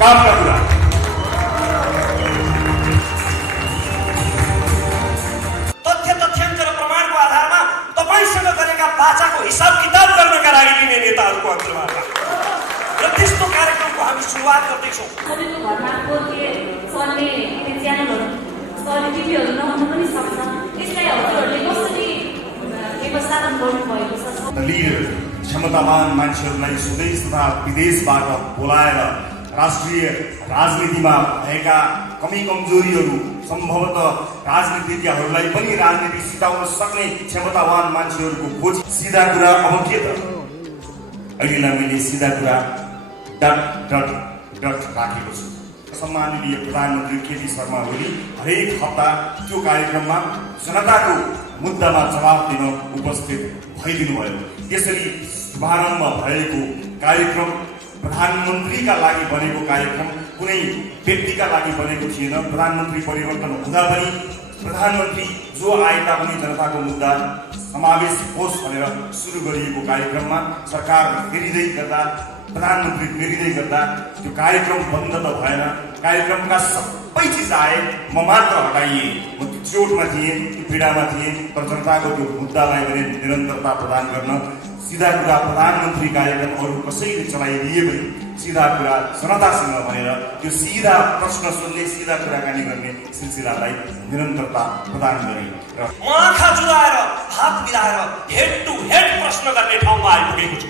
कामका कुरा। तथ्याङ्क र प्रमाणको आधारमा तपाईसँग गरेका बाचाको हिसाब किताब गर्नका लागि लिने नेताहरूको अन्तर्वार्ता र त्यस्तो कार्यक्रमको हामी सुरुवात गर्दैछौँ। सबैको घरमा पोर्के चल्ने त्यो च्यानलहरू चल्ने टिभीहरू नहुन पनि सक्छ। त्यसलाई हजुरहरूले कसरी व्यवस्थापन गर्नुभएको छ? लिडर क्षमतावान मान्छेहरूलाई स्वदेश तथा विदेशबाट बोलाएर राष्ट्रिय राजनीतिमा भएका कमी कमजोरीहरू सम्भवतः राजनीतिज्ञहरूलाई पनि राजनीति सिकाउन सक्ने क्षमतावान मान्छेहरूको खोज। सिधा कुरा अब के त अहिलेलाई मैले सिधा कुरा डट राखेको छु। सम्माननीय प्रधानमन्त्री केपी शर्मा ओली हरेक हप्ता त्यो कार्यक्रममा जनताको मुद्दामा जवाब दिन उपस्थित भइदिनु भयो। त्यसरी शुभारम्भ भएको कार्यक्रम प्रधानमन्त्रीका लागि बनेको कार्यक्रम कुनै व्यक्तिका लागि बनेको थिएन। प्रधानमन्त्री परिवर्तन हुँदा पनि प्रधानमन्त्री जो आए तापनि जनताको मुद्दा समावेश होस् भनेर सुरु गरिएको कार्यक्रममा सरकार फेरिँदै गर्दा प्रधानमन्त्री फेरिँदै गर्दा त्यो कार्यक्रम बन्द त भएन। कार्यक्रमका सबै चिज आए, म मात्र हटाइए। म त्यो चोटमा थिएँ, त्यो पीडामा थिएँ, तर जनताको त्यो मुद्दालाई भने निरन्तरता प्रदान गर्न सिधा कुरा प्रधानमन्त्री कार्यक्रम अरू कसैले चलाइदिए पनि सिधा कुरा जनतासँग भनेर त्यो सिधा प्रश्न सोध्ने सिधा कुराकानी गर्ने सिलसिलालाई निरन्तरता प्रदान गरे र आँखा जुलाएर हात मिलाएर हेड टु हेड प्रश्न गर्ने ठाउँमा आइपुगेको छु।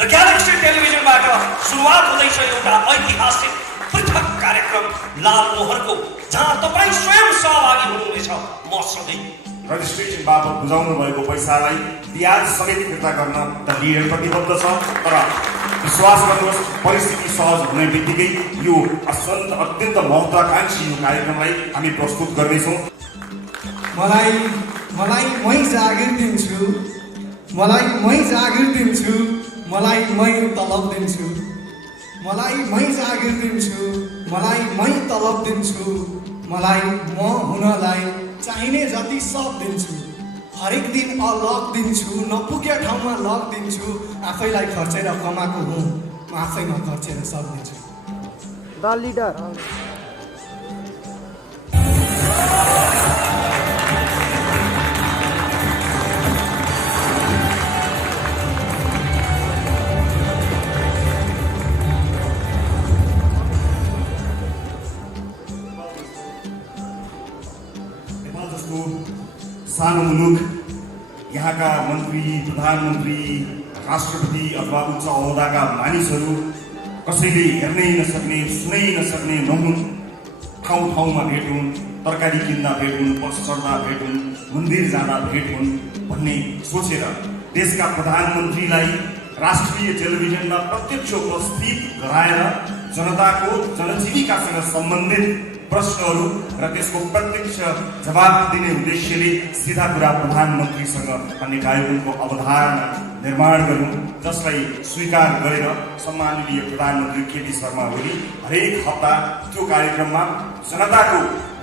र ग्यालेक्सी टेलिभिजनबाट सुरुवात हुँदैछ एउटा ऐतिहासिक पृथक कार्यक्रम लाल मोहरको, जहाँ तपाईँ स्वयं सहभागी हुनुहुनेछ। म सधैँ रजिस्ट्रेसन बापत बुझाउनु भएको पैसालाई ब्याज समेत फिर्ता गर्न त लिडर प्रतिबद्ध छ। तर विश्वास गर्नुहोस्, परिस्थिति सहज हुने बित्तिकै यो अत्यन्त महत्त्वाकांक्षी यो कार्यक्रमलाई हामी प्रस्तुत गर्दैछौँ। मलाई मै जागिर दिन्छु, मलाई मै जागिर दिन्छु, मलाई मै तलब दिन्छु, मलाई मै जागिर दिन्छु, मलाई मै तलब दिन्छु, मलाई म हुनलाई चाहिने जति सब दिन्छु, हरेक दिन अलग दिन्छु, नपुगे ठाउँमा लग दिन्छु, आफैलाई खर्चेर कमाएको हुँ, म आफैमा खर्चेर सब दिन्छु। द लिडर सानो मुलुक, यहाँका मन्त्री, प्रधानमन्त्री, राष्ट्रपति अथवा उच्च अहोदाका मानिसहरू कसैले हेर्नै नसक्ने, सुनै नसक्ने नहुन्। ठाउँ ठाउँमा भेट हुन्, तरकारी किन्दा भेट हुन्, बस चढ्दा भेट हुन्, मन्दिर जाँदा भेट हुन् भन्ने सोचेर देशका प्रधानमन्त्रीलाई राष्ट्रिय टेलिभिजनमा प्रत्यक्ष उपस्थित गराएर जनताको जनजीविकासँग सम्बन्धित प्रश्नहरू र त्यसको प्रत्यक्ष जवाब दिने उद्देश्यले सिधा कुरा प्रधानमन्त्रीसँग भन्ने कार्यक्रमको अवधारणा निर्माण गर्नु, जसलाई स्वीकार गरेर सम्माननीय प्रधानमन्त्री केपी शर्मा ओली हरेक हप्ता त्यो कार्यक्रममा जनताको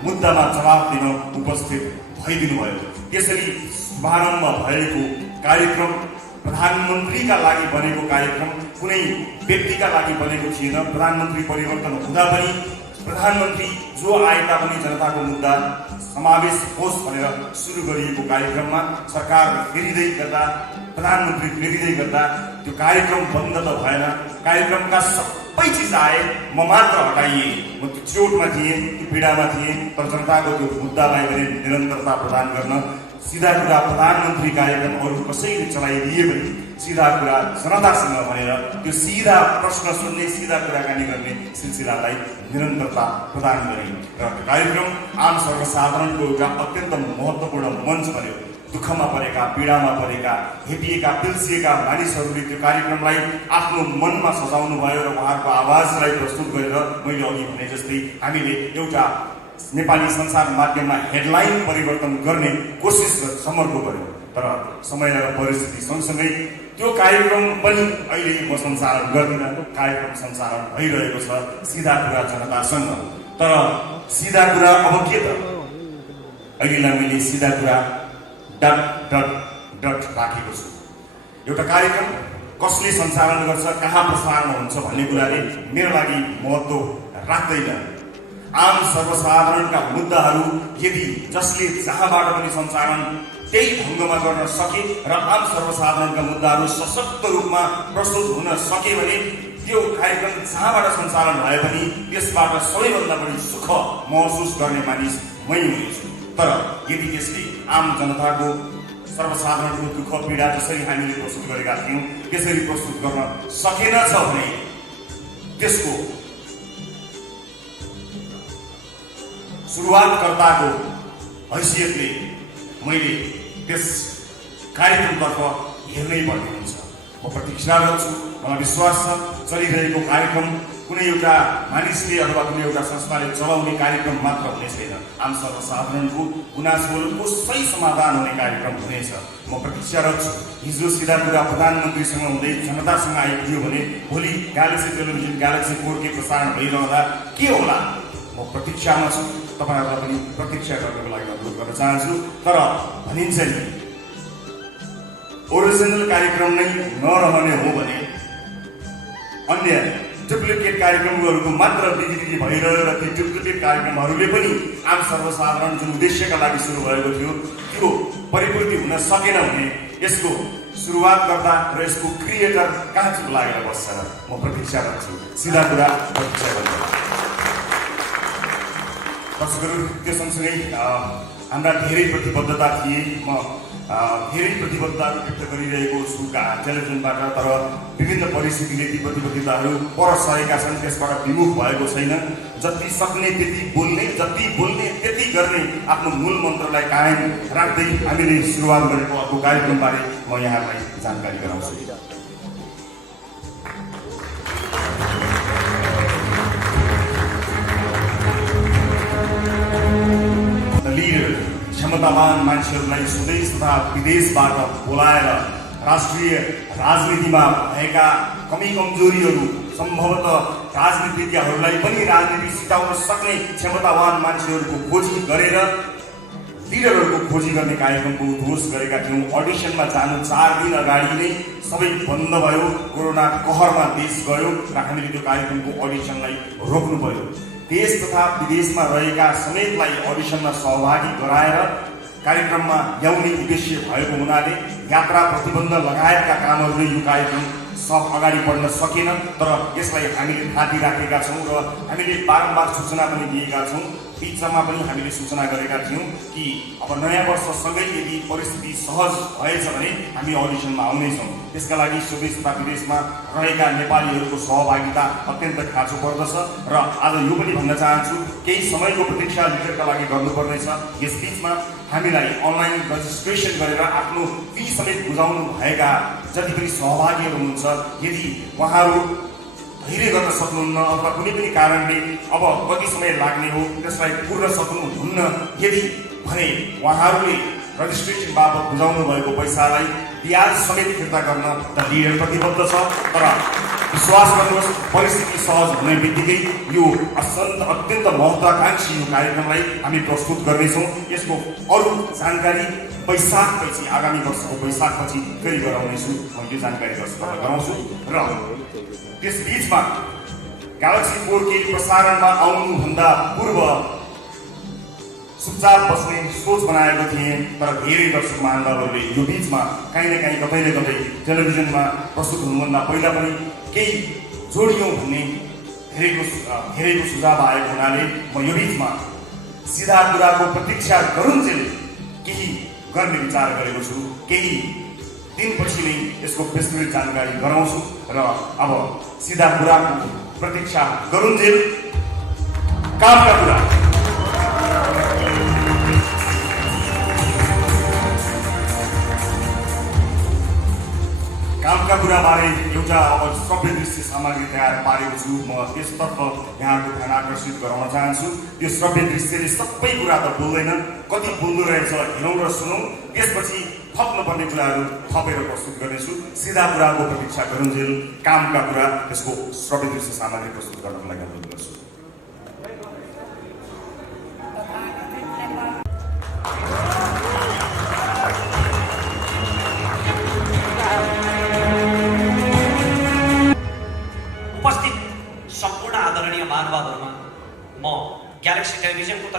मुद्दामा जवाब दिन उपस्थित भइदिनु भयो। त्यसरी शुभारम्भ भएको कार्यक्रम प्रधानमन्त्रीका लागि बनेको कार्यक्रम कुनै व्यक्तिका लागि बनेको थिएन। प्रधानमन्त्री परिवर्तन हुँदा पनि प्रधानमन्त्री जो आए तापनि जनताको मुद्दा समावेश होस् भनेर सुरु गरिएको कार्यक्रममा सरकार फेरिँदै गर्दा प्रधानमन्त्री फेरिँदै गर्दा त्यो कार्यक्रम बन्द त भएन। कार्यक्रमका सबै चिज आए, म मात्र हटाइए। म त्यो चोटमा थिएँ, त्यो पीडामा थिएँ, तर जनताको त्यो मुद्दालाई भने निरन्तरता प्रदान गर्न सिधा कुरा प्रधानमन्त्री कार्यक्रम अरू कसैले चलाइदिए पनि सिधा कुरा जनतासँग भनेर त्यो सिधा प्रश्न सोध्ने सिधा कुराकानी गर्ने सिलसिलालाई निरन्तरता प्रदान गरे र कार्यक्रम आम सर्वसाधारणको एउटा अत्यन्त महत्त्वपूर्ण मञ्च बन्यो। दुःखमा परेका, पीडामा परेका, हेपिएका, पिल्सिएका मानिसहरूले त्यो कार्यक्रमलाई आफ्नो मनमा सजाउनु भयो र उहाँहरूको आवाजलाई प्रस्तुत गरेर मैले अघि भने जस्तै हामीले एउटा नेपाली सञ्चार माध्यममा हेडलाइन परिवर्तन गर्ने कोसिस समर्को गर्यो। तर समय र परिस्थिति सँगसँगै त्यो कार्यक्रम पनि अहिले म सञ्चालन गर्दिनँ। कार्यक्रम सञ्चालन भइरहेको छ सिधा कुरा जनतासँग। तर सिधा कुरा अब के त अहिलेलाई मैले सिधा कुरा डट राखेको छु। एउटा कार्यक्रम कसले सञ्चालन गर्छ, कहाँ प्रसारण हुन्छ भन्ने कुराले मेरो लागि महत्त्व राख्दैन। आम सर्वसाधारणका मुद्दाहरू यदि जसले जहाँबाट पनि सञ्चालन त्यही ढङ्गमा गर्न सके र आम सर्वसाधारणका मुद्दाहरू सशक्त रूपमा प्रस्तुत हुन सके भने त्यो कार्यक्रम जहाँबाट सञ्चालन भए पनि त्यसबाट सबैभन्दा बढी सुख महसुस गर्ने मानिस मै हुनेछु। तर यदि यसले आम जनताको सर्वसाधारणको दुःख पीडा जसरी हामीले प्रस्तुत गरेका थियौँ त्यसरी प्रस्तुत गर्न सकेनछ भने त्यसको सुरुवातकर्ताको हैसियतले मैले त्यस कार्यक्रमतर्फ हेर्नै पर्ने हुन्छ। म प्रतीक्षारत छु। मलाई विश्वास छ चलिरहेको कार्यक्रम कुनै एउटा मानिसले अथवा कुनै एउटा संस्थाले चलाउने कार्यक्रम मात्र हुने छैन। आम सर्वसाधारणको गुनासोहरूको सही समाधान हुने कार्यक्रम हुनेछ। म प्रतीक्षारत छु। हिजो सिधा कुरा प्रधानमन्त्रीसँग हुँदै जनतासँग आइपुग्यो भने भोलि ग्यालेक्सी टेलिभिजन ग्यालेक्सी 4K प्रसारण भइरहँदा के होला? म प्रतीक्षामा छु। तपाईँहरूलाई पनि प्रतीक्षा गर्नको लागि अनुरोध गर्न चाहन्छु। तर भनिन्छ नि ओरिजिनल कार्यक्रम नै नरहने हो भने अन्य डुप्लिकेट कार्यक्रमहरूको मात्र बिक्री भइरह्यो र ती डुप्लिकेट कार्यक्रमहरूले पनि आम सर्वसाधारण जुन उद्देश्यका लागि सुरु भएको थियो त्यो परिपूर्ति हुन सकेन भने यसको सुरुवातकर्ता र यसको क्रिएटर कहाँ चुप लागेर बस्छ? म प्रतीक्षारत छु। सिधा कुरा प्रतीक्षा गर्छु। दर्शकहरू, त्यो सँगसँगै हाम्रा धेरै प्रतिबद्धता थिए। म धेरै प्रतिबद्धताहरू व्यक्त गरिरहेको छु टेलिभिजनबाट, तर विभिन्न परिस्थितिले ती प्रतिबद्धताहरू पर सरेका छन्। त्यसबाट विमुख भएको छैन। जति सक्ने त्यति बोल्ने, जति बोल्ने त्यति गर्ने आफ्नो मूल मन्त्रलाई कायम राख्दै हामीले सुरुवात गरेको अर्को कार्यक्रमबारे म यहाँलाई जानकारी गराउँछु। क्षमतावान मान्छेहरूलाई स्वदेश तथा विदेशबाट बोलाएर राष्ट्रिय राजनीतिमा भएका कमी कमजोरीहरू सम्भवतः राजनीतिज्ञहरूलाई पनि राजनीति सिकाउन सक्ने क्षमतावान मान्छेहरूको खोजी गरेर लिडरहरूको खोजी गर्ने कार्यक्रमको उद्घोष गरेका थियौँ। अडिसनमा जानु 4 दिन अगाडि नै सबै बन्द भयो। कोरोना कहरमा देश गयो र हामीले त्यो कार्यक्रमको अडिसनलाई रोक्नु पर्यो। देश तथा विदेशमा रहेका समेतलाई अडिसनमा सहभागी गराएर कार्यक्रममा ल्याउने उद्देश्य भएको हुनाले यात्रा प्रतिबन्ध लगायतका कामहरूले यो कार्यक्रम अगाडि बढ्न सकेन। तर यसलाई हामीले थाती राखेका छौँ र हामीले बारम्बार सूचना पनि दिएका छौँ। बिचमा पनि हामीले सूचना गरेका थियौँ कि अब नयाँ वर्षसँगै यदि परिस्थिति सहज भएछ भने हामी अडिसनमा आउनेछौँ। त्यसका लागि स्वदेश तथा विदेशमा रहेका नेपालीहरूको सहभागिता अत्यन्त खाँचो पर्दछ र आज यो पनि भन्न चाहन्छु केही समयको प्रतीक्षा लिडरका लागि गर्नुपर्नेछ। यसबीचमा हामीलाई अनलाइन रजिस्ट्रेसन गरेर आफ्नो फी समेत बुझाउनु भएका जति पनि सहभागीहरू हुनुहुन्छ यदि उहाँहरू धैर्य गर्न सक्नुहुन्न अथवा कुनै पनि कारणले अब कति समय लाग्ने हो त्यसलाई पूर्ण सक्नुहुन्न यदि भने उहाँहरूले रजिस्ट्रेसन बाबत बुझाउनु भएको पैसालाई ब्याज समेत फिर्ता गर्न त लिडर प्रतिबद्ध छ। तर विश्वास गर्नुहोस् परिस्थिति सहज हुने बित्तिकै यो अत्यन्त महत्त्वाकांक्षी यो कार्यक्रमलाई हामी प्रस्तुत गर्नेछौँ। यसको अरू जानकारी वैशाखपछि आगामी वर्षको वैशाखपछि फेरि गराउनेछु। म यो जानकारी गराउँछु र त्यसबीचमा ग्यालेक्सी 4K प्रसारणमा आउनुभन्दा पूर्व चुपचाप बस्ने सोच बनाएको थिएँ। तर धेरै दर्शक महानुभावहरूले यो बिचमा काहीँ न काहीँ कतै न कतै टेलिभिजनमा प्रस्तुत हुनुभन्दा पहिला पनि केही जोडियौँ भन्ने धेरैको सुझाव आएको हुनाले म यो बिचमा सिधा कुराको प्रतीक्षा गरुन्जेल केही गर्ने विचार गरेको छु। केही दिनपछि नै यसको विस्तृत जानकारी गराउँछु र अब सिधा कुराको प्रतीक्षा गरुन्जेल कामका कुरा। कामका कुराबारे एउटा अब श्रव्य दृश्य सामग्री तयार पारेको छु। म त्यसतर्फ यहाँको ध्यान आकर्षित गराउन चाहन्छु। त्यो श्रव्य दृश्यले सबै कुरा त बोल्दैन, कति बोल्दो रहेछ हेरौँ र सुनौँ। त्यसपछि थप्नुपर्ने कुराहरू थपेर प्रस्तुत गर्नेछु। सिधा कुराको प्रतीक्षा गरुन्जेल कामका कुरा यसको श्रव्य दृश्य सामग्री प्रस्तुत गर्नको लागि अनुरोध गर्छु।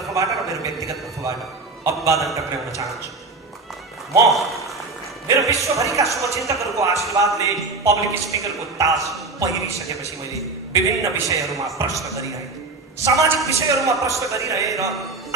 तर्फबाट र मेरो व्यक्तिगत तर्फबाट अभिवादन टक्राउन चाहन्छु। म मेरो विश्वभरिका शुभचिन्तकहरूको आशीर्वादले पब्लिक स्पिकरको ताज पहिरिसकेपछि मैले विभिन्न विषयहरूमा प्रश्न गरिरहेँ, सामाजिक विषयहरूमा प्रश्न गरिरहेँ र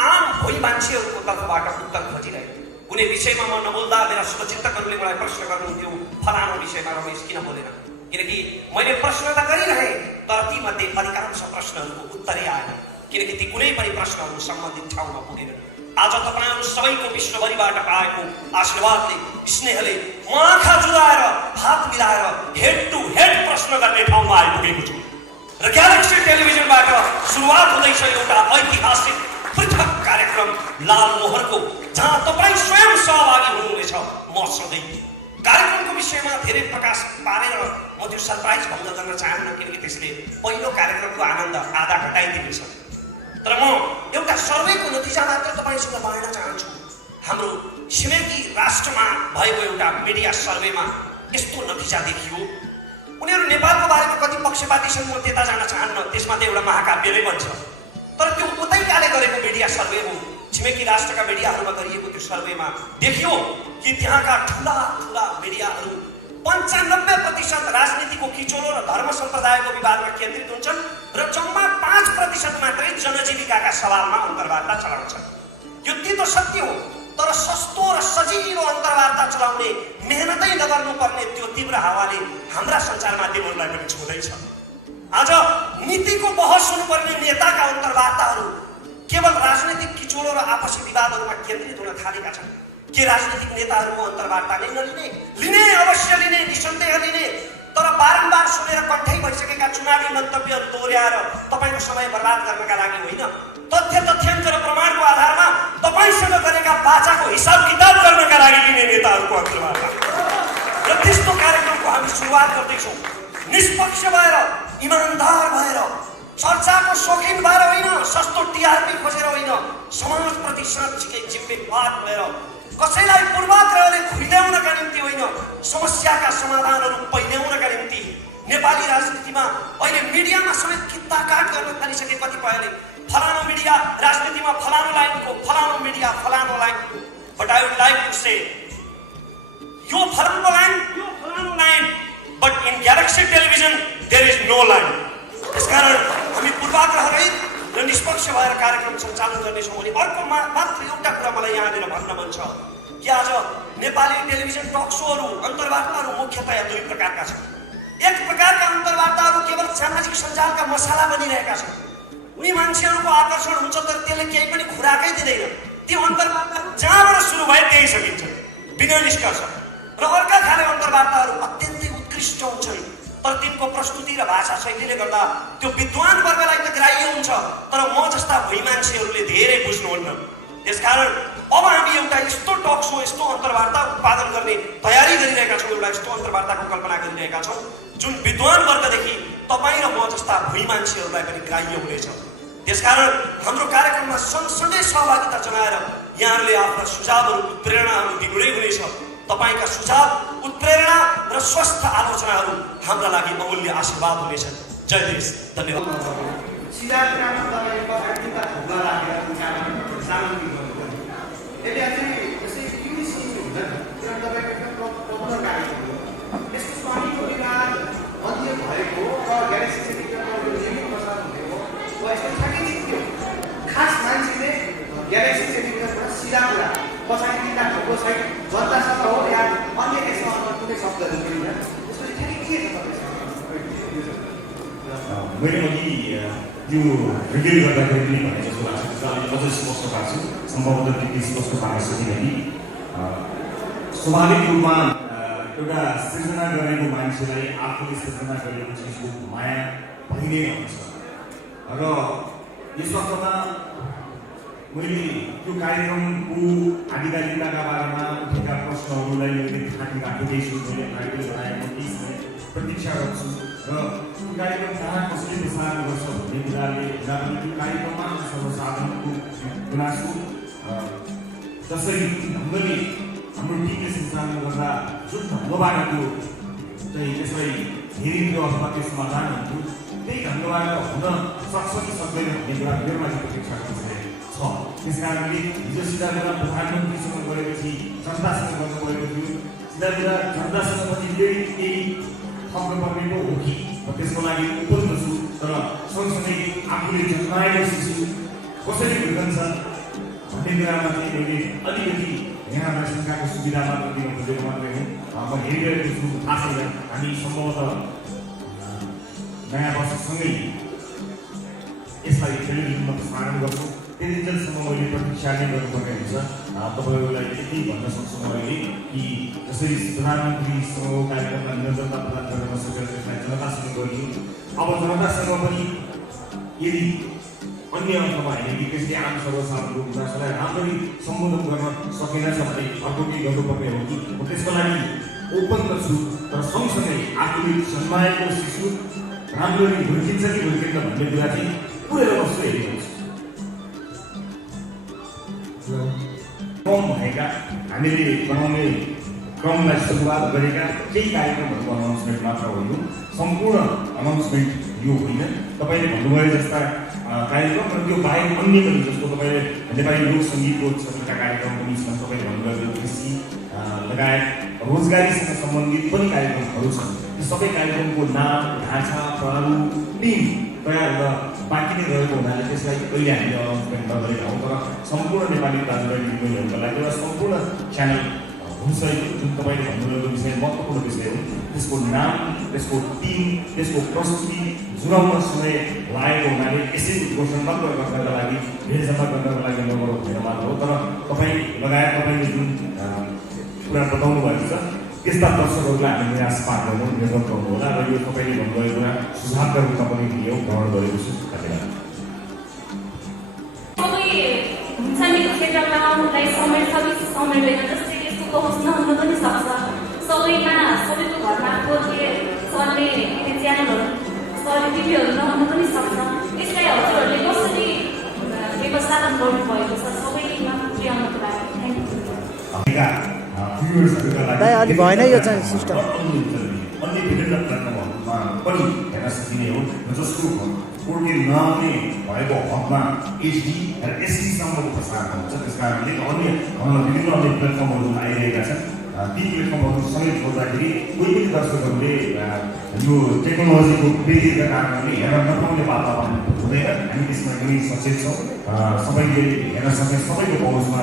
आम भोइ मान्छेहरूको तर्फबाट उत्तर खोजिरहेँ। कुनै विषयमा म नबोल्दा मेरा शुभचिन्तकहरूले मलाई प्रश्न गर्नुहुन्थ्यो, फलानु विषयमा रमेश किन बोलेन? किनकि मैले प्रश्न त गरिरहेँ तर तीमध्ये अधिकांश प्रश्नहरूको उत्तरै आएन, किनकि ती कुनै पनि प्रश्नहरू सम्बन्धित ठाउँमा पुगेनन्। आज तपाईँहरू सबैको विश्वभरिबाट पाएको आशीर्वादले, स्नेहले म आँखा जुदाएर हात मिलाएर हेड टु हेड प्रश्न गर्ने ठाउँमा आइपुगेको छु र ग्यालेक्सी टेलिभिजनबाट सुरुवात हुँदैछ एउटा ऐतिहासिक पृथक कार्यक्रम लाल मोहरको, जहाँ तपाईँ स्वयं सहभागी हुनुहुनेछ। म सधैँ कार्यक्रमको विषयमा धेरै प्रकाश पारेर म त्यो सरप्राइज भङ्ग गर्न चाहन्न, किनकि त्यसले पहिलो कार्यक्रमको आनन्द आधा घटाइदिनेछ। तर म एउटा सर्वेको नतिजा मात्र तपाईँसँग बाँड्न चाहन्छु। हाम्रो छिमेकी राष्ट्रमा भएको एउटा मिडिया सर्वेमा यस्तो नतिजा देखियो। उनीहरू नेपालको बारेमा कति पक्षपाती छन् म त्यता जान चाहन्न, त्यसमा त एउटा महाकाव्यले बन्छ। तर त्यो उतैकाले गरेको मिडिया सर्वे हो। छिमेकी राष्ट्रका मिडियाहरूमा गरिएको त्यो सर्वेमा देखियो कि त्यहाँका ठुला ठुला मिडियाहरू 95% राजनीतिको किचोलो र धर्म सम्प्रदायको विवादमा केन्द्रित हुन्छन् र जम्मा 5% मात्रै जनजीविकाका सवालमा अन्तर्वार्ता चलाउँछन्। यो तितो सत्य हो, तर सस्तो र सजिलो अन्तर्वार्ता चलाउने मेहनतै नगर्नुपर्ने त्यो तीव्र हावाले हाम्रा सञ्चार माध्यमहरूलाई पनि छुँदैछ। आज नीतिको बहस हुनुपर्ने नेताका अन्तर्वार्ताहरू केवल राजनीतिक किचोलो र आपसी विवादहरूमा केन्द्रित हुन थालेका छन्। के राजनीतिक नेताहरूको अन्तर्वार्ता नै नलिने? लिने, अवश्य लिने, निसन्देह लिने, तर बारम्बार सुनेर कन्ठै भइसकेका चुनावी मन्तव्यहरू दोहोर्याएर तपाईँको समय बर्बाद गर्नका लागि होइन, तथ्य तथ्याङ्क र प्रमाणको आधारमा तपाईँसँग गरेका बाचाको हिसाब किताब गर्नका लागि लिने नेताहरूको अन्तर्वार्ता। र त्यस्तो कार्यक्रमको हामी सुरुवात गर्दैछौँ। निष्पक्ष भएर, इमान्दार भएर, चर्चाको शौकीन भएर होइन, सस्तो टिआरपी खोजेर होइन, समाजप्रति साँच्चीकै जिम्मेवार भएर, कसैलाई पूर्वाग्रहले खुइल्याउनका निम्ति होइन, समस्याका समाधानहरू पहिल्याउनका निम्ति। नेपाली राजनीतिमा अहिले मिडियामा समेत कित्ताकाट गर्न थालिसके कतिपयले। फलानु मिडिया राजनीतिमा फलानु लाइनको, फलानु मिडिया फलानु लाइनको। But I would like to say यो फलानु लाइन, यो फलानु line, but in Galaxy television there is no line. त्यसकारण हामी पूर्वाग्रहरहित र निष्पक्ष भएर कार्यक्रम सञ्चालन गर्नेछौँ। अनि अर्को मात्र एउटा कुरा मलाई यहाँनिर भन्न मन छ कि आज नेपाली टेलिभिजन टक सोहरू, अन्तर्वार्ताहरू मुख्यतया दुई प्रकारका छन्। एक प्रकारका अन्तर्वार्ताहरू केवल सामाजिक सञ्जालका मसाला बनिरहेका छन्। उनी मान्छेहरूको आकर्षण हुन्छ तर त्यसले केही पनि खुराकै दिँदैन। त्यो अन्तर्वार्ताहरू जहाँबाट सुरु भए त्यही सकिन्छ, बिना निष्कर्ष। र अर्का खाले अन्तर्वार्ताहरू अत्यन्तै उत्कृष्ट हुन्छन्, तर तिनको प्रस्तुति र भाषा शैलीले गर्दा त्यो विद्वान वर्गलाई त ग्राह्य हुन्छ, तर म जस्ता भुइँ मान्छेहरूले धेरै बुझ्नुहुन्न। त्यसकारण अब हामी एउटा यस्तो टक सो, यस्तो अन्तर्वार्ता उत्पादन गर्ने तयारी गरिरहेका छौँ, एउटा यस्तो अन्तर्वार्ताको कल्पना गरिरहेका छौँ जुन विद्वान वर्गदेखि तपाईँ र म जस्ता भुइँ मान्छेहरूलाई पनि ग्राह्य हुनेछ। त्यसकारण हाम्रो कार्यक्रममा सँगसँगै सहभागिता जनाएर यहाँहरूले आफ्ना सुझावहरू, उत्प्रेरणाहरू दिनु नै हुनेछ। तपाईँका सुझाव, उत्प्रेरणा र स्वस्थ आलोचनाहरू हाम्रा लागि अमूल्य आशीर्वाद हुनेछन्। जय देश, धन्यवाद। सिधा कुरामा तपाईँको आर्थिकता धोका लागेर सामग्री गर्नुपर्ने यसले चाहिँ जस्तै युनिसी हुँदैन, त्यसमा तपाईँको प्रबन्धन कार्यक्रम हो। यसको स्वामीको विवाद अन्त्य भएको र ग्यालेक्सी टेलिभिजनको नियमित प्रसारण हुने हो। यस्तो ठ्याक्कै थियो खास मान्छेले ग्यालेक्सी टेलिभिजनमा सिधा कुरा पछाडि तिनवटा ढोको छैन, जनतासँग हो या अन्य यसमा कुनै शब्दहरू पनि त्यसको चाहिँ ठ्याक्कै के छ तपाईँसँग? मैले अघि त्यो रिभिल गर्दाखेरि पनि भने जस्तो लाग्छ, अझै स्पष्ट पार्छु, सम्भवतः त्यति स्पष्ट पार्न सकिनँ कि स्वाभाविक रूपमा एउटा सृजना गरेको मान्छेलाई आफूले सृजना गरेको चिजको माया भइ नै हुन्छ। र यस अर्थमा मैले त्यो कार्यक्रमको आधिकारिकताका बारेमा उठेका प्रश्नहरूलाई मैले थाँटी राखेकै छु। मैले आर्टिकल बनाएको 30 मिनट प्रतीक्षा गर्छु र त्यो कार्यक्रम कहाँ कसरी प्रसारण गर्छ भन्ने कुराले पनि त्यो कार्यक्रममा सर्वसाधारणको गुनासो जसरी ढङ्गले हाम्रो टिमले सञ्चालन गर्दा जुन ढङ्गबाट त्यो चाहिँ त्यसलाई हेरिन्थ्यो अथवा त्यो समाधान हुन्थ्यो त्यही ढङ्गबाट हुन सक्छ कि सक्दैन भन्ने कुरा मेरोमा चाहिँ प्रतीक्षा गरिरहेको छ। त्यस कारणले हिजो सिधा कुरा प्रधानमन्त्रीसँग गरेपछि जनतासँग गर्नु परेको थियो। सिधा कुरा जनतासँग पनि केही थप्नुपर्ने पो हो कि त्यसको लागि उपलब्ध छु। तर सँगसँगै आफूले जन्माएको शिशु कसरी हुर्कन्छ भन्ने कुरामा चाहिँ मैले अलिकति यहाँलाई शङ्काको सुविधा मात्र दिन खोजेको मात्रै हो। म हेरिरहेको छु, थाहा छैन हामी सम्भवतः नयाँ वर्षसँगै यसलाई टेलिभिजनमा प्रसारण गर्छु। त्यति जेलसम्म मैले प्रतीक्षा नै गर्नुपर्ने हुन्छ। तपाईँहरूलाई यति भन्न सक्छु मैले कि जसरी प्रधानमन्त्रीसँग कार्यक्रमलाई निरन्तरता प्रदान गर्न नसकेर त्यसलाई जनतासँग गरियो, अब जनतासँग पनि यदि अन्य अथवा होइन कि त्यसले आम सर्वसाधारणको विकासलाई राम्ररी सम्बोधन गर्न सकेनछ भने अर्को केही गर्नुपर्ने हो कि म त्यसको लागि ओपन त छु। तर सँगसँगै आफूले जन्माएको शिशु राम्ररी हुर्किन्छ कि हुर्किन्छ भन्ने कुरा चाहिँ पुरै वस्तु हेरेको छु। कम भएका हामीले बनाउने क्रमलाई सुरुवात गरेका केही कार्यक्रमहरूको अनाउन्समेन्ट मात्र होइन, सम्पूर्ण अनाउन्समेन्ट यो होइन। तपाईँले भन्नुभयो जस्ता कार्यक्रम र त्यो बाहेक अन्य पनि जस्तो तपाईँले नेपाली लोक सङ्गीतको क्षेत्रका कार्यक्रम पनि छन्। तपाईँले भन्नुभयो कृषि लगायत रोजगारीसँग सम्बन्धित पनि कार्यक्रमहरू छन्। ती सबै कार्यक्रमको नाम, ढाँचा, प्रारूप, टिम तयार हुँदा बाँकी नै रहेको हुनाले त्यसलाई कहिले हामीले अनाउन्समेन्ट नगरेका हौँ। तर सम्पूर्ण नेपाली दाजुभाइ दिदीबहिनीहरूका लागि एउटा सम्पूर्ण च्यानल हुन्छ जुन तपाईँले भन्नुभएको विषय महत्त्वपूर्ण विषय हो। त्यसको नाम, त्यसको टिम, त्यसको प्रस्तुति जुराउन समय लागेको हुनाले यसै घोषणा मात्र गर्नका लागि निर्जमा गर्नका लागि नगरौँ भनेर मात्र हो। तर तपाईँ लगायत तपाईँले जुन कुरा बताउनु भएको छ त्यस्ता दर्शकहरूलाई हामी निराश पार्दैनौँ, निर्भर गर्नुहोला। र यो तपाईँले भन्नुभएको कुरा सुझावका रूपमा पनि लियो, ग्रहण गरेको छु। धन्यवाद। हुन्छ नि क्षेत्रमा आउनुलाई समय समयदैन, जस्तै यस्तो पहुँच नहुन पनि सक्छ। सबैमा सबैको घरमा के चल्ने त्यो च्यानलहरू टिभीहरू नहुन पनि सक्छ। यसलाई हजुरहरूले कसरी व्यवस्थापन गर्नुभएको छ सबैमा पुर्याउनको लागि? दाइ अलि भएन यो चाहिँ सिस्टम। अन्य विभिन्न प्लेटफर्महरूमा पनि हेर्न सकिने हो, जसको कोर्टले नआउने भएको हकमा एचडी र एसडीसम्मको प्रसारण हुन्छ। त्यस कारणले अन्य विभिन्न अन्य प्लेटफर्महरू आइरहेका छन्। ती प्लेटफर्महरू समेत जोड्दाखेरि कोही पनि दर्शकहरूले यो टेक्नोलोजीको वृद्धिका कारणले हेर्न नपाउने वातावरण हुँदैन। हामी त्यसमा पनि सचेत छौँ। सबैले हेर्न सक्ने सबैको पहुँचमा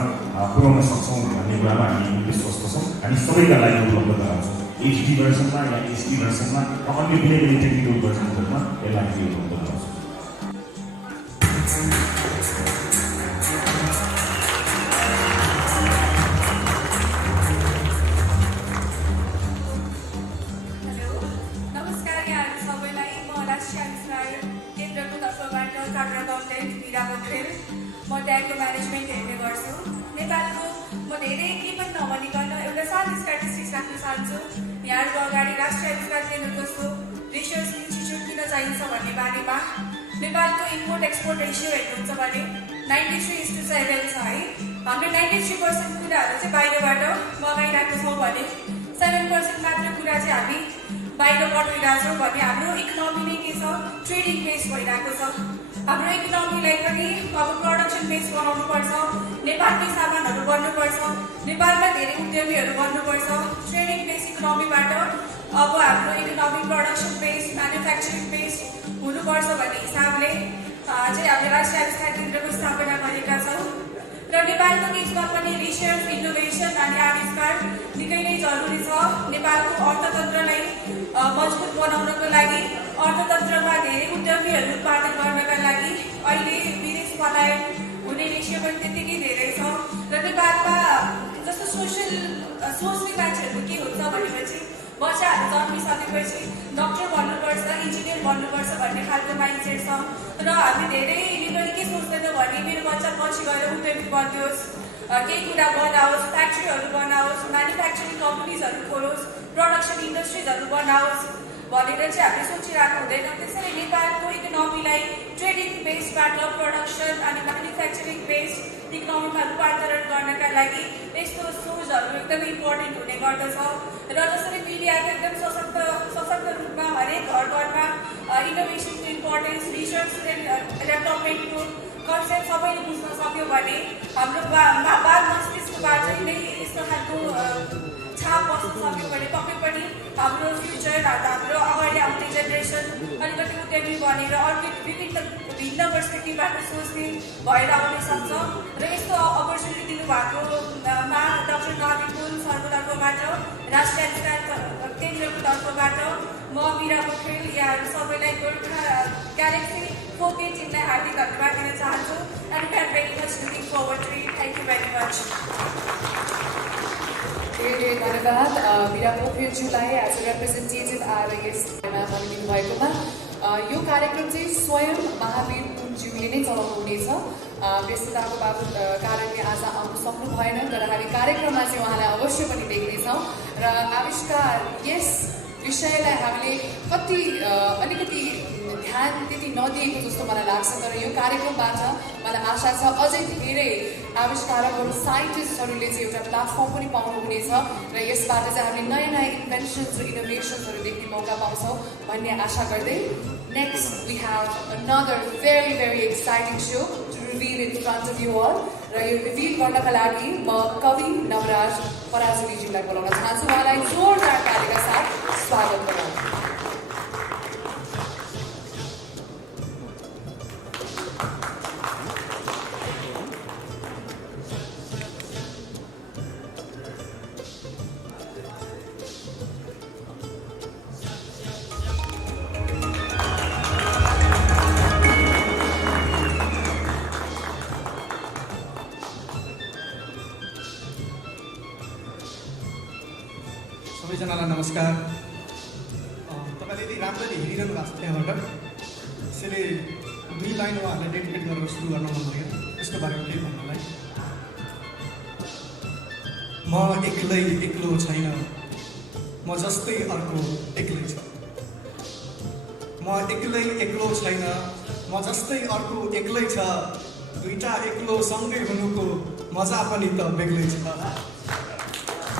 पुर्याउन सक्छौँ भन्ने कुरामा हामी विश्वस्त छौँ। हामी सबैका लागि उपलब्ध गराउँछौँ, एचडी भर्सनमा या एसडी भर्सनमा र अन्य कुनै पनि टेक्निकल भर्सनहरूमा यसलाई हामी उपलब्ध गराउँछौँ। म त्यहाँको म्यानेजमेन्ट हेर्ने गर्छु। नेपालको म धेरै केही पनि नभनिकन एउटा सानो स्ट्याटिस्टिक्स राख्न चाहन्छु। यहाँहरूको अगाडि राष्ट्रिय आविष्कार केन्द्र जस्तो रिसर्च इन्स्टिच्युट किन चाहिन्छ भन्ने बारेमा नेपालको इम्पोर्ट एक्सपोर्ट रेसियो हेर्नुहुन्छ भने 93:7 छ है। हाम्रो 93% कुराहरू चाहिँ बाहिरबाट मगाइरहेको छौँ भने 7% मात्र कुरा चाहिँ हामी बाहिर पठाइरहेछौँ भने हाम्रो इकोनोमी नै के छ, ट्रेडिङ बेस भइरहेको छ। हाम्रो इकोनोमीलाई पनि अब प्रोडक्सन बेस बनाउनुपर्छ, नेपालकै सामानहरू बन्नुपर्छ, नेपालमा धेरै उद्यमीहरू बन्नुपर्छ। ट्रेडिङ बेस इकोनोमीबाट अब हाम्रो economic production base, manufacturing base हुनुपर्छ भन्ने हिसाबले चाहिँ हामीले राष्ट्रिय आविष्कार केन्द्रको स्थापना गरेका छौँ। र नेपालको केसमा पनि रिसर्च, इनोभेसन अनि आविष्कार निकै नै जरुरी छ। नेपालको अर्थतन्त्रलाई मजबुत बनाउनको लागि, अर्थतन्त्रमा धेरै उद्यमीहरू उत्पादन गर्नका लागि अहिले विदेश पलायन हुने रेसियो पनि त्यतिकै धेरै छ। र नेपालमा जस्तो सोच्ने मान्छेहरू के हुन्छ भनेपछि बच्चाहरू जन्मिसकेपछि डक्टर बन्नुपर्छ, इन्जिनियर बन्नुपर्छ भन्ने खालको माइन्डसेट छ। र हामी धेरैले पनि के सोच्दैनौँ भने मेरो बच्चा पछि गएर उद्यमी बनियोस्, केही कुरा बनाओस्, फ्याक्ट्रीहरू बनाओस्, म्यानुफ्याक्चरिङ कम्पनीजहरू खोलोस्, प्रोडक्सन इन्डस्ट्रिजहरू बनाओस् भनेर चाहिँ हामीले सोचिरहेको हुँदैनौँ। त्यसैले नेपालको इकोनोमीलाई ट्रेडिङ बेसबाट प्रोडक्सन अनि म्यानुफ्याक्चरिङ बेस इकोनोमीमा रूपान्तरण गर्नका लागि यस्तो सोचहरू एकदमै इम्पोर्टेन्ट हुने गर्दछ। र जसरी मिडियाको एकदम सशक्त रूपमा हरेक घर घरमा इनोभेसनको इम्पोर्टेन्स, रिसर्च एन्ड डेभलपमेन्टको कन्सेप्ट सबैले बुझ्न सक्यो भने हाम्रो बाल मस्तिष्कबाट नै यस्तो खालको छाप बस्न सक्यो भने पक्कै पनि हाम्रो फ्युचर हाम्रो अगाडि आउने जेनेरेसन अलिकति उद्यमी बनेर अर्को भिन्न पर्सपेक्टिभबाट सोच्ने भएर आउन सक्छ र यस्तो अपर्च्युनिटी दिनुभएको डाक्टर नाभिकुल सरको तर्फबाट राष्ट्रिय आविष्कार केन्द्रको तर्फबाट म मीरा पोखरेल यहाँहरू सबैलाई गोर्खा ग्यालेक्सी 4K टिमलाई हार्दिक धन्यवाद दिन चाहन्छु and we are very much looking forward to it thank you very much धेरै धन्यवाद मीरा पोखरेलज्यूलाई एज अ रिप्रेजेन्टेटिभ आएर यसमा भनिदिनु भएकोमा यो कार्यक्रम चाहिँ स्वयं महावीर पुनज्यूले नै चलाउनु हुनेछ व्यस्तताको कारणले आज आउनु सक्नु भएन तर हामी कार्यक्रममा चाहिँ उहाँलाई अवश्य पनि देख्नेछौँ र आविष्कार यस विषयलाई हामीले अलिकति ध्यान त्यति नदिएको जस्तो मलाई लाग्छ तर यो कार्यक्रमबाट मलाई आशा छ अझै धेरै आविष्कारकहरू साइन्टिस्टहरूले चाहिँ एउटा प्लेटफर्म पनि पाउनुहुनेछ र यसबाट चाहिँ हामीले नयाँ नयाँ इन्भेन्सन्स र इनोभेसन्सहरू देख्ने मौका पाउँछौँ भन्ने आशा गर्दै next we have another very very exciting so to reveal in front of you all र यो रिभिल गर्नका लागि म कवि नवराज पराजुलीज्यूलाई बोलाउन चाहन्छु उहाँलाई जोरदार तालीका साथ स्वागत गराउँछु सबैजनालाई नमस्कार तपाईँले यदि राम्ररी हेरिरहनु भएको छ त्यहाँबाट त्यसैले 2 लाइन उहाँहरूलाई डेडिकेट गरेर सुरु गर्न मन लाग्यो यसको बारेमा केही भन्नलाई म एक्लो छैन म जस्तै अर्को एक्लै छ म एक्लो छैन म जस्तै अर्को एक्लै छ दुईटा एक्लो सँगै हुनुको मजा पनि त बेग्लै छ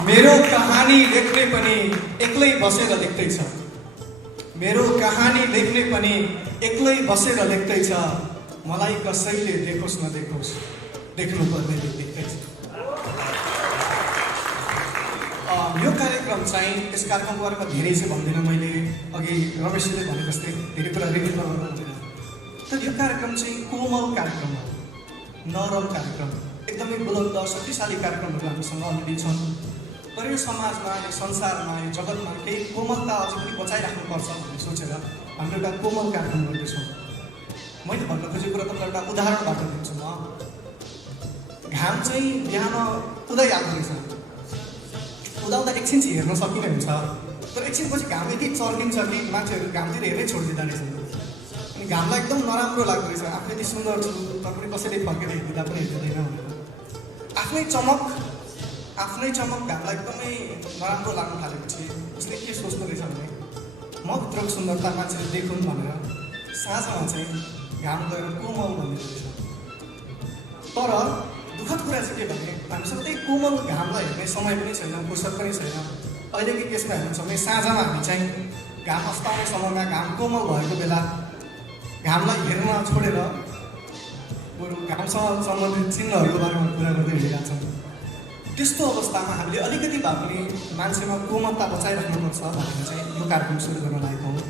मेरो कहानी लेख्ने पनि एक्लै बसेर लेख्दैछ मेरो कहानी लेख्ने पनि एक्लै बसेर लेख्दैछ मलाई कसैले देखोस् नदेखोस् देख्नुपर्नेले देख्दैछ यो कार्यक्रम चाहिँ यस कार्यक्रमको बारेमा धेरै चाहिँ भन्दिनँ मैले अघि रमेशले भने जस्तै धेरै कुरा रिभिल गर्न हुँदैन तर यो कार्यक्रम चाहिँ कोमल कार्यक्रम हो नरम कार्यक्रम एकदमै बुलन्द शक्तिशाली कार्यक्रमहरू हामीसँग अलरेडी छन् तर यो समाजमा यो संसारमा यो जगतमा केही कोमलता अझै पनि बचाइराख्नुपर्छ भन्ने सोचेर हाम्रो एउटा कोमल कार्यक्रम गर्दैछौँ मैले भन्न खोजेको कुरा तपाईँलाई एउटा उदाहरणबाट दिन्छु म घाम चाहिँ बिहान उदाइहाल्दो रहेछ उदाउँदा एकछिन चाहिँ हेर्न सकिने हुन्छ तर एकछिनपछि घाम यति चर्किन्छ कि मान्छेहरू घामतिर हेरै छोडिदिँदा रहेछन् अनि घामलाई एकदम नराम्रो लाग्दो रहेछ आफू यति सुन्दर छु तर पनि कसैले फर्केर हेरिदिँदा पनि हेर्दैन भनेर आफ्नै चमक घामलाई एकदमै नराम्रो लाग्न थालेपछि उसले के सोच्दो रहेछ भने म भित्रको सुन्दरता मान्छेले देखुन् भनेर साँझमा चाहिँ घाम गएर कोमल भन्ने रहेछ तर दुःखद कुरा चाहिँ के भने हामीसँग त्यही कोमल घामलाई हेर्ने समय पनि छैन फुर्सद पनि छैन अहिलेको केसमा हेर्नु छ भने साँझमा हामी चाहिँ घाम अस्ताउने समयमा घाम कोमल भएको बेला घामलाई हेर्न छोडेर बरु घामसँग सम्बन्धित चिन्हहरूको बारेमा कुरा गर्दै हिँडिरहेको छौँ त्यस्तो अवस्थामा हामीले अलिकति भए पनि मान्छेमा कोमलता बचाइराख्नुपर्छ भनेर चाहिँ यो कार्यक्रम सुरु गर्न लागेको हो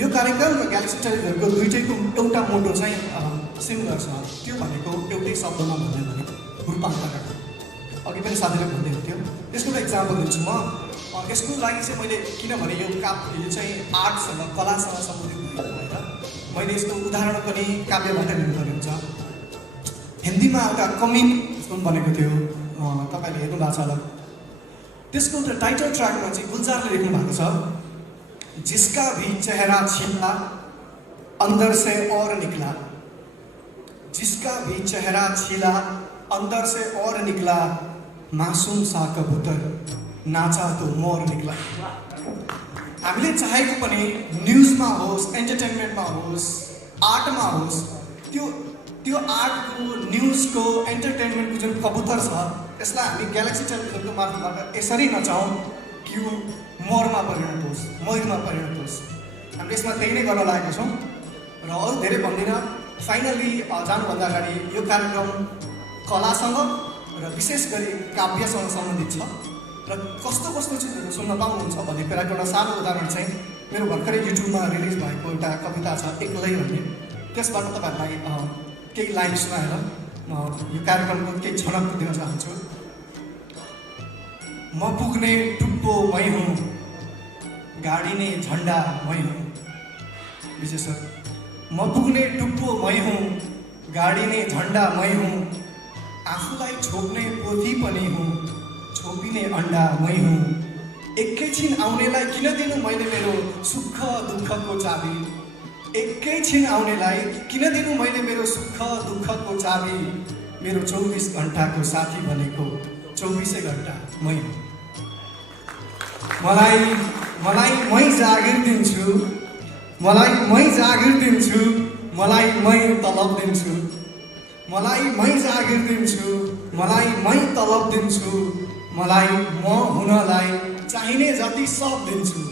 यो कार्यक्रम र ग्यालेक्सी टेलिभिजनको दुइटैको एउटा मोटो चाहिँ सिमिलर छ त्यो भनेको एउटै शब्दमा भन्यो भने रूपान्तरण अघि पनि साथीले भन्दै हुन्थ्यो त्यसको एउटा इक्जाम्पल दिन्छु म यसको लागि चाहिँ मैले किनभने यो चाहिँ आर्टसँग कलासँग सम्बन्धित भएर मैले यसको उदाहरण पनि काव्यबाट लिनुपर्ने हुन्छ हिन्दीमा एउटा कमिक फिल्म बनेको थियो तपाईँले हेर्नु भएको छ होला त्यसको एउटा टाइटल ट्र्याकमा चाहिँ गुलजारले लेख्नु भएको छ जिसका भी चेहरा छिला अंदर से और निकला जिसका भी चेहरा छिला अंदर से और निकला मासूम सा कबूतर नाचा तो मोर निकला हामीले चाहेको पनि न्युजमा होस् एन्टरटेनमेन्टमा होस् आर्टमा होस् त्यो आर्टको न्युजको एन्टरटेनमेन्टको जुन कबुतर छ त्यसलाई हामी ग्यालेक्सी टेलिभिजनको मार्फतबाट यसरी नचाहौँ कि यो मोरमा परिणत होस् मयुरमा परिणत होस् हामीले यसमा त्यही नै गर्न लागेका छौँ र अरू धेरै भन्दिनँ फाइनली जानुभन्दा अगाडि यो कार्यक्रम कलासँग र विशेष गरी काव्यसँग सम्बन्धित छ र कस्तो कस्तो चिजहरू सुन्न पाउनुहुन्छ भन्ने कुराको एउटा सानो उदाहरण चाहिँ मेरो भर्खरै युट्युबमा रिलिज भएको एउटा कविता छ एक्लै भन्ने, त्यसबाट तपाईँहरूलाई केही लाइन सुनाएर म यो कार्यक्रमको केही झलक दिन चाहन्छु। म पुग्ने टुप्पो मै हुँ, गाडिने झन्डा मै हुँ। विशेष म पुग्ने टुप्पो मै हुँ, गाडिने झन्डा मै हुँ। आफूलाई छोप्ने पोथी पनि हुँ, छोपिने अन्डा मै हुँ। एकैछिन आउनेलाई किन दिनु मैले मेरो सुख दुःखको चाबी, एकैछिन आउनेलाई किन दिनु मैले मेरो सुख दुःखको चाबी। मेरो 24 घन्टाको साथी भनेको 24 घन्टा मै हुँ। मलाई मै जागिर दिन्छु, मलाई मै जागिर दिन्छु, मलाई मै तलब दिन्छु, मलाई मै जागिर दिन्छु, मलाई मै तलब दिन्छु। मलाई म हुनलाई चाहिने जति सब दिन्छु,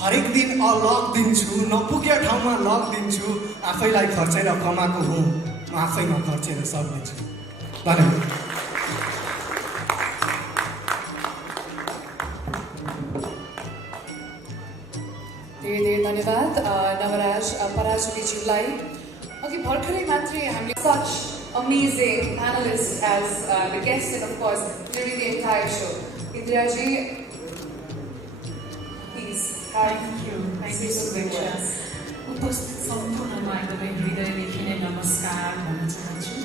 हरेक दिन अलग दिन्छु, नपुगे ठाउँमा लग दिन्छु। आफैलाई खर्चेर कमाएको हुँ, म आफैमा खर्चेर सब दिन्छु। धन्यवाद। धेरै धेरै धन्यवाद नवराज पराजुलीज्यूलाई। अघि भर्खरै मात्रै हामीले such amazing panelists as the guests and of course during the entire show. Indiraji, please. Thank you so much. उपस्थित सम्पूर्णमा एकदमै हृदयदेखि नै नमस्कार भन्न चाहन्छु।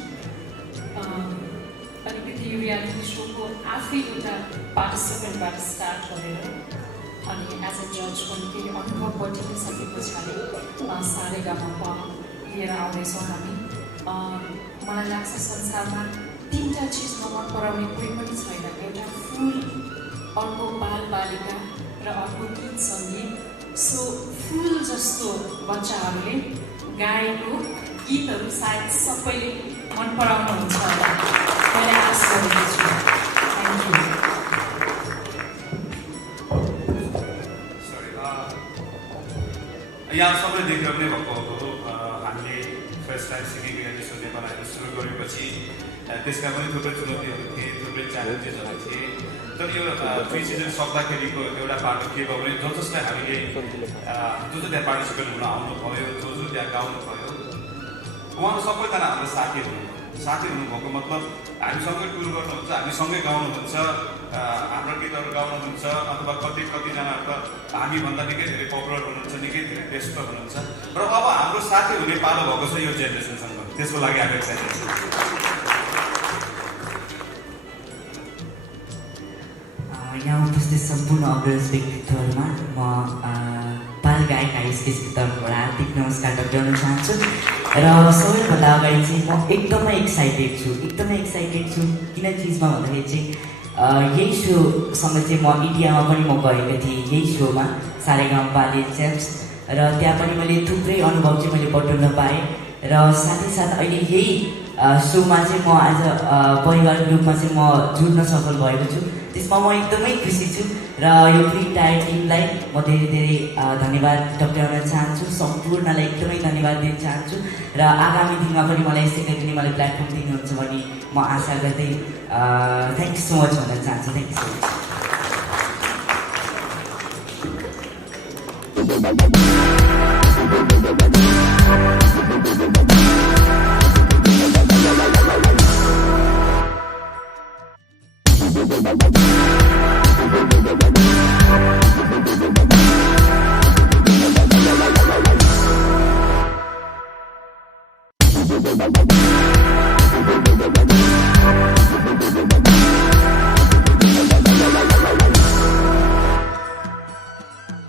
अलिकति यो रियालिटी सोको आफै एउटा पार्टिसिपेन्टबाट स्टार्ट गरेर अनि एज अ जजको केही अनुभव बटिसके पछाडि सारेगामा लिएर आउँदैछौँ हामी। मलाई लाग्छ संसारमा 3टा चिजमा मन पराउने कोही पनि छैन, एउटा फुल, अर्को बालबालिका र अर्को गीत सङ्गीत। सो फुल जस्तो बच्चाहरूले गाएको गीतहरू सायद सबैले मन पराउनुहुन्छ होला मैले आशा गरेको छु। Thank you. यहाँ सबै देखिरहने भएको हो। हामीले first time singing reality show नेपालहरू सुरु गरेपछि त्यसका पनि थुप्रै चुनौतीहरू थिए, थुप्रै च्यालेन्जेसहरू थिए। तर यो 3 सिजन सक्दाखेरिको एउटा बाटो के भयो भने जसलाई हामीले जो त्यहाँ पार्टिसिपेट हुन आउनुभयो, जो त्यहाँ गाउनु भयो, उहाँहरू सबैजना हाम्रो साथी हुनुभएको मतलब हामीसँगै टुर गर्नुहुन्छ, हामीसँगै गाउनुहुन्छ, हाम्रो गीतहरू गाउनुहुन्छ, अथवा कतिजना त हामीभन्दा निकै धेरै पपुलर हुनुहुन्छ, निकै धेरै व्यस्त हुनुहुन्छ। र अब हाम्रो साथी हुने पालो भएको छ यो जेनेरेसनसँग, त्यसको लागि हामी एक्साइटेड छौँ। यहाँ उपस्थित सम्पूर्ण अग्रज व्यक्तित्वहरूमा म बाल गायक आइसकेको तर्फबाट हार्दिक नमस्कार टक्राउन चाहन्छु। र सबैभन्दा अगाडि चाहिँ म एकदमै एक्साइटेड छु किन चिजमा भन्दाखेरि चाहिँ यही सोसँग चाहिँ म इन्डियामा पनि म गएको थिएँ, यही सोमा सारेगामापाले च्याम्प्स, र त्यहाँ पनि मैले थुप्रै अनुभव चाहिँ मैले बटुल्न पाएँ। र साथै साथ अहिले यही सोमा चाहिँ म आज परिवारको रूपमा चाहिँ म जुट्न सफल भएको छु, त्यसमा म एकदमै खुसी छु। र यो प्री टायर टिमलाई म धेरै धेरै धन्यवाद टक्राउन चाहन्छु, सम्पूर्णलाई एकदमै धन्यवाद दिन चाहन्छु। र आगामी दिनमा पनि मलाई यसै गरी मलाई प्लेटफर्म दिनुहुन्छ भने म आशा गर्दै थ्याङ्क यू सो मच भन्न चाहन्छु। Thank you so much.